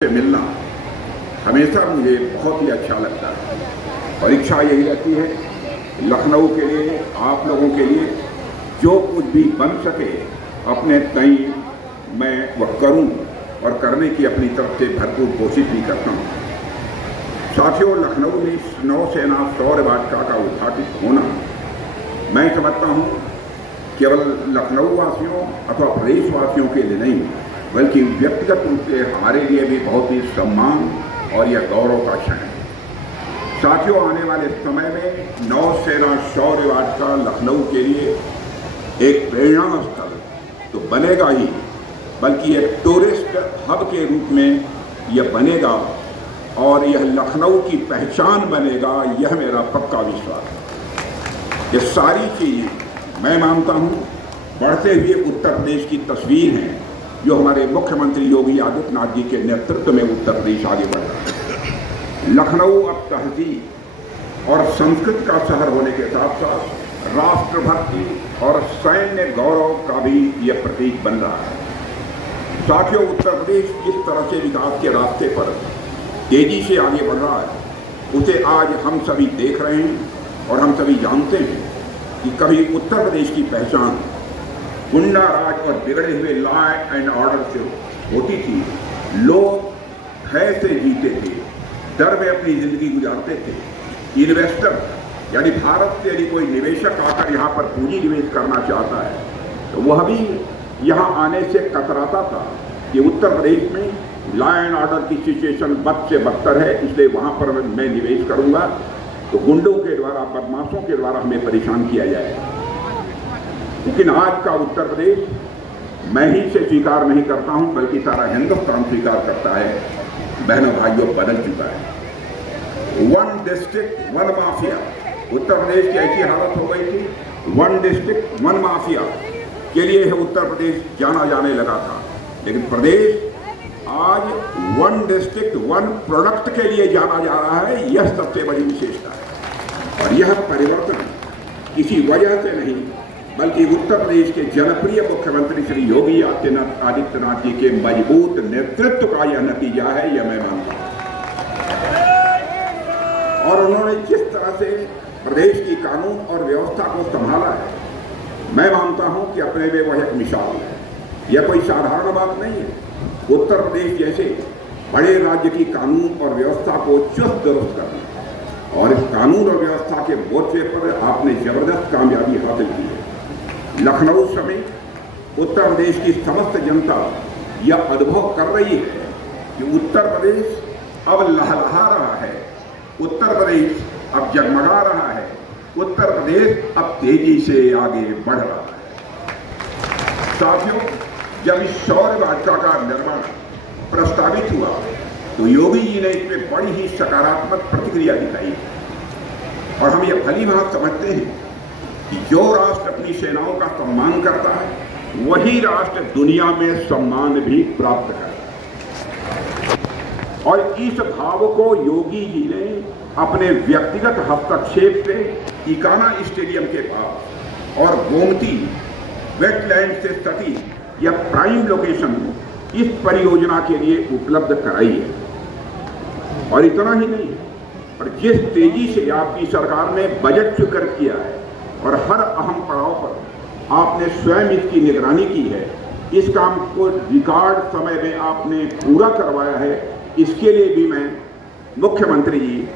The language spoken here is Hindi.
से मिलना हमेशा मुझे बहुत ही अच्छा लगता है और इच्छा यही रहती है लखनऊ के लिए, आप लोगों के लिए जो कुछ भी बन सके अपने तय मैं वह करूं और करने की अपनी तरफ से भरपूर कोशिश भी करता हूं। साथियों, लखनऊ में नौसेना शौर्य वाटिका का उद्घाटित होना मैं समझता हूं केवल लखनऊ वासियों अथवा प्रदेशवासियों के लिए नहीं बल्कि व्यक्तिगत रूप से हमारे लिए भी बहुत ही सम्मान और यह गौरव का क्षण है। साथियों, आने वाले समय में नौसेना शौर्य वाटिका लखनऊ के लिए एक प्रेरणा स्थल तो बनेगा ही बल्कि एक टूरिस्ट हब के रूप में यह बनेगा और यह लखनऊ की पहचान बनेगा, यह मेरा पक्का विश्वास है। ये सारी चीज़ें मैं मानता हूँ बढ़ते हुए उत्तर प्रदेश की तस्वीर हैं जो हमारे मुख्यमंत्री योगी आदित्यनाथ जी के नेतृत्व में उत्तर प्रदेश आगे बढ़ रहा है। लखनऊ अब तहजीब और संस्कृति का शहर होने के साथ साथ राष्ट्रभक्ति और सैन्य गौरव का भी यह प्रतीक बन रहा है। साथियों, उत्तर प्रदेश जिस तरह से विकास के रास्ते पर तेजी से आगे बढ़ रहा है उसे आज हम सभी देख रहे हैं और हम सभी जानते हैं कि कभी उत्तर प्रदेश की पहचान गुंडा राज और बिगड़े हुए लॉ एंड ऑर्डर से होती थी। लोग भय से जीते थे, डर में अपनी जिंदगी गुजारते थे। इन्वेस्टर यानी भारत से यदि कोई निवेशक आकर यहाँ पर पूंजी निवेश करना चाहता है तो वह भी यहाँ आने से कतराता था कि उत्तर प्रदेश में लॉ एंड ऑर्डर की सिचुएशन बद से बदतर है, इसलिए वहाँ पर मैं निवेश करूँगा तो गुंडों के द्वारा, बदमाशों के द्वारा हमें परेशान किया जाएगा। लेकिन आज का उत्तर प्रदेश मैं ही से स्वीकार नहीं करता हूं बल्कि सारा हिंदुस्तान स्वीकार करता है। बहनों भाइयों, बदल चुका है। One district one mafia, Uttar Pradesh की ऐसी हालत हो गई थी। वन डिस्ट्रिक्ट वन माफिया के लिए उत्तर प्रदेश जाना जाने लगा था, लेकिन प्रदेश आज वन डिस्ट्रिक्ट वन प्रोडक्ट के लिए जाना जा रहा है। यह सबसे बड़ी विशेषता है और यह परिवर्तन किसी वजह से नहीं बल्कि उत्तर प्रदेश के जनप्रिय मुख्यमंत्री श्री योगी आदित्यनाथ जी के मजबूत नेतृत्व का यह नतीजा है, यह मैं मानता हूं। और उन्होंने जिस तरह से प्रदेश की कानून और व्यवस्था को संभाला है, मैं मानता हूं कि अपने में वह एक मिसाल है। यह कोई साधारण बात नहीं है। उत्तर प्रदेश जैसे बड़े राज्य की कानून और व्यवस्था को चुस्त दुरुस्त करना और इस कानून और व्यवस्था के मोर्चे पर आपने जबरदस्त कामयाबी हासिल की है। लखनऊ समेत उत्तर प्रदेश की समस्त जनता यह अनुभव कर रही है कि उत्तर प्रदेश अब लहलहा रहा है, उत्तर प्रदेश अब जगमगा रहा है, उत्तर प्रदेश अब तेजी से आगे बढ़ रहा है। साथियों, जब इस शौर्य वाटिका का निर्माण प्रस्तावित हुआ तो योगी जी ने इसमें बड़ी ही सकारात्मक प्रतिक्रिया दिखाई और हम यह भली भांति समझते हैं कि जो राष्ट्र अपनी सेनाओं का सम्मान करता है वही राष्ट्र दुनिया में सम्मान भी प्राप्त करता है। और इस भाव को योगी जी ने अपने व्यक्तिगत हस्तक्षेप से इकाना स्टेडियम के पास और गोमती वेटलैंड से सटी यह प्राइम लोकेशन इस परियोजना के लिए उपलब्ध कराई है। और इतना ही नहीं, और जिस तेजी से आपकी सरकार ने बजट स्वीकृत किया है और हर अहम पड़ाव पर आपने स्वयं इसकी निगरानी की है, इस काम को रिकॉर्ड समय में आपने पूरा करवाया है, इसके लिए भी मैं मुख्यमंत्री जी